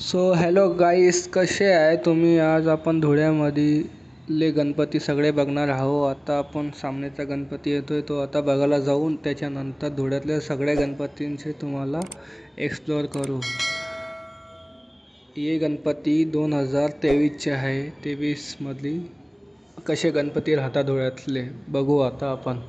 So hello गाईस, कसे आहे तुम्ही? आज आपण धुळ्यामधील गणपती सगळे बघणार आहोत. आता आपण सामनेचा गणपती येतोय तो आता बघायला जाऊन त्याच्यानंतर धुळ्यातल्या सगळ्या गणपतींचे तुम्हाला एक्सप्लोअर करू. हे गणपती 2023चे आहे. 23मधली कसे गणपती राहतात धुळ्यातले बघू आता आपण.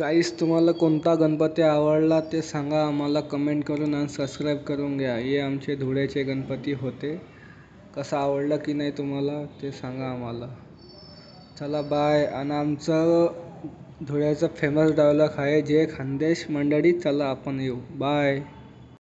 गाईस, तुम्हाला कोणता गणपती आवडला ते सांगा आम्हाला कमेंट करून आणि सबस्क्राईब करून घ्या. हे आमचे धुळ्याचे गणपती होते. कसा आवडला की नाही तुम्हाला ते सांगा आम्हाला. चला बाय. आणि आमचं धुळ्याचा फेमस डायलॉग आहे, जय खानदेश मंडळी, चला आपण येऊ. बाय.